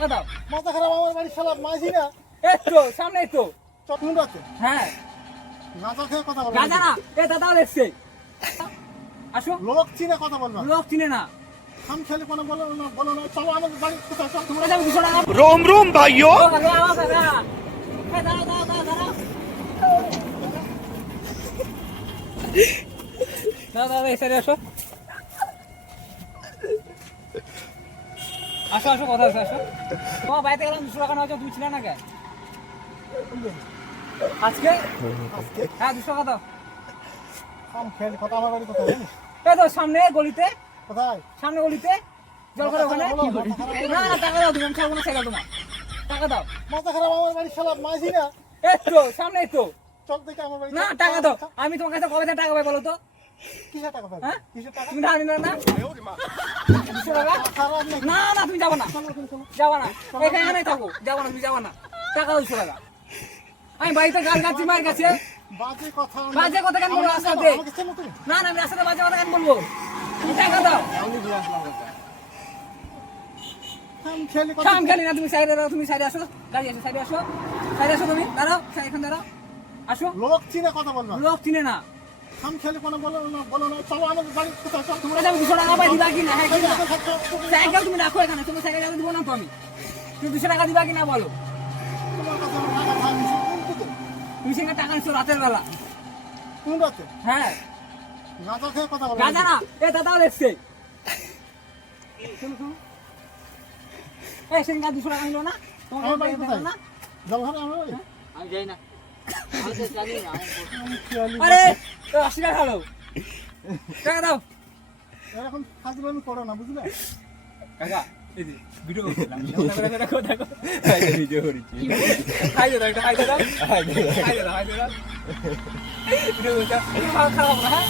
টাকা দাও। মাথা খারাপ আমার বাড়ি শালা মাঝি না এই তো সামনেই তো। চটমুন্ড আছে হ্যাঁ গাঁজা খেয়ে কথা বলো গাজা না, এ দাদা এসছে। আসো। লোক চিনে কথা বলবা লোক চিনে না। খাম খেলে কোনো বলো না চলো আমাদের বাড়ি কোথায় চল তোমরা যাবে 200 টাকা। रोम रोम भाइयों ও দাদা দাদা। এই দাঁড়াও দাঁড়াও দাঁড়াও দাঁড়াও। দাদা দাদা এসে আসো। আসো আসো কথা আছে আসো। তোমার বাড়িতে গেলাম 200 টাকা নেওয়া, তুমি ছিলে না কেন আজকে? হ্যাঁ 200 টাকা দাও। খাম খেলে কথা আমার বাড়ি কোথায় জানিস এই তো সামনে গলিতে, কোথায় সামনে গলিতে জল করে ওখানে। না না টাকা দাও, তুমি আমি ছাড়বো না সাইকেল তোমার। টাকা দাও। মাথা খারাপ আমার বাড়ি শালা মাঝি না এই তো সামনেই তো। চল দেখে আমার বাড়ি না টাকা দাও, আমি তোমার কাছে কবে থেকে টাকা পাই বলো তো? কিসের টাকা পাবি হ্যাঁ? কিসের টাকা তুমি জানি না না 200 টাকা? খারাপ নাকি না না তুমি যাবো না, চলো চলো যাবো না, এখানে থাকো, যাবো না তুমি যাবো না। টাকা 200 টাকা। আমি বাড়িতে গাল গাচ্ছি মায়ের কাছে। বাজে কথা বাজে কথা কেন বলবো রাস্তাতে? আমাকে চেনো তুমি না না আমি রাস্তাতে বাজে কথা কেন বলবো? তুমি টাকা দাও। খাম খেলে কথা কাম খেলি না, তুমি সাইডে দাও, তুমি সাইডে আসো, গাড়ি আসো, সাইডে আসো, সাইডে আসো, তুমি দাঁড়াও, এখানে দাঁড়াও, আসো। লোক চিনে কথা বলবা লোক চিনে না। খাম খেলে কোনো বলো না চলো আমাদের বাড়ি কোথায় চল তোমরা যাবে 200 টাকা পাই দিবা কি না? হ্যাঁ কি না? সাইকেল তুমি রাখো এখানে, তুমি সাইকেল রাখতে দিব না তো আমি। তুমি 200 টাকা দিবা কি না বলো? তোমার কাছে আমার টাকা ভাঙি কোন তুমি সেখানে টাকা নিচ্ছ রাতের বেলা। কোন রাতে হ্যাঁ গাঁজা খেয়ে কথা বলো গাজা না, এ দাদা এসছে। শোনো শোনো এই সেদিন 200 টাকা নিল না তোমার আমার বাড়ি কাছে কোথায় না? জলঘরে আমার বাড়ি আমি যাই না। খেয়ালি আরে তো 80 টাকা খালো, টাকা দাও। এরকম ফাজলামি করো না বুঝলে কাকা এই যে ভিডিও করছিলাম, দেখো দেখো ভিডিও করেছি। খাই দাও একটা, খাই দাও, খাই দাও, খাই দাও। ভিডিও করছিলাম, খারাপ না হ্যাঁ।